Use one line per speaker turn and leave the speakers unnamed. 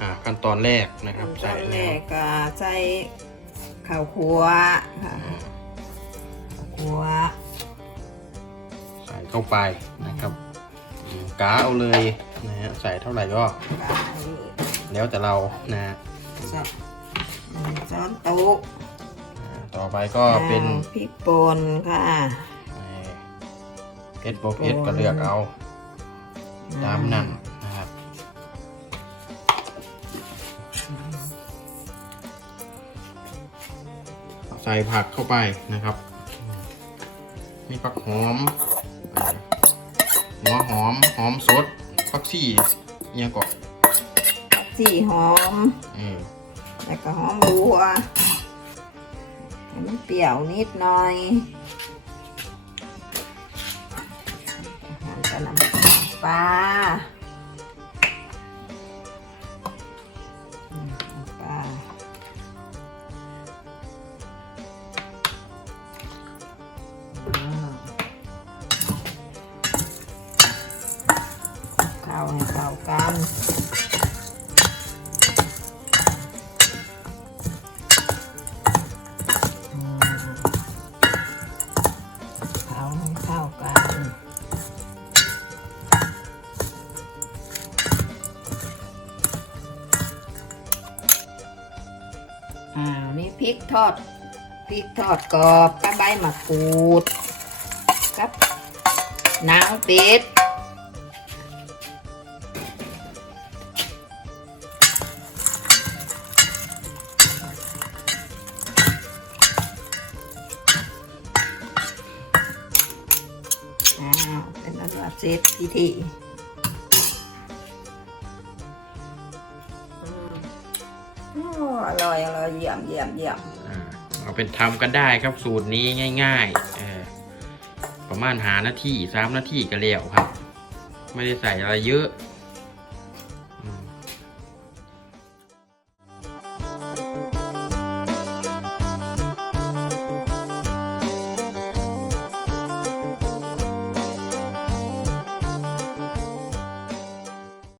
อ่าขั้นตอนแรกนะครับ
ต
ใส่
อนแร
แล้ว
กก็ใส่ข้าวคั่วค่ะ
อ่า
ข้าวคั่ว
ใส่เข้าไปนะครับอืมกาเอาเลยนะฮะใส่เท่าไหร่ก็
ก็เอาเลย
แล้วแต่เรานะฮะ
สองหนึ่งช้อนโต๊ะ
อ่าต่อไปก็เป็น
อ่าพริกป่นค่ะ
เพชรโบเพชรก็เลือกเอาตามนั่น ใส่ผักเข้าไปนะครับมีผักหอมอ่าหัวหอมหอมสดผักชีเนี่ยก็
สีหอม
เออ
แล้วก็หอมบัวให้มันเปรี้ยวนิดหน่อยหอมกระน้ำปลา ข้าให้เข้ากันอืมเอาให้เข้ากันอ่านี่พริกทอด พริกทอดกรอบกับใบมะกรูดกับหนังเป็ดอ้าวเป็นอันว่าเสร็จพิธีอืมโอ้อร่อยอร่อยเยี่ยมเยี่ยมเยี่ยม
เอาเป็นทำกันได้ครับสูตรนี้ง่ายๆประมาณหานาทีสามนาทีก็แล้วครับ ไม่ได้ใส่อะไรเยอะ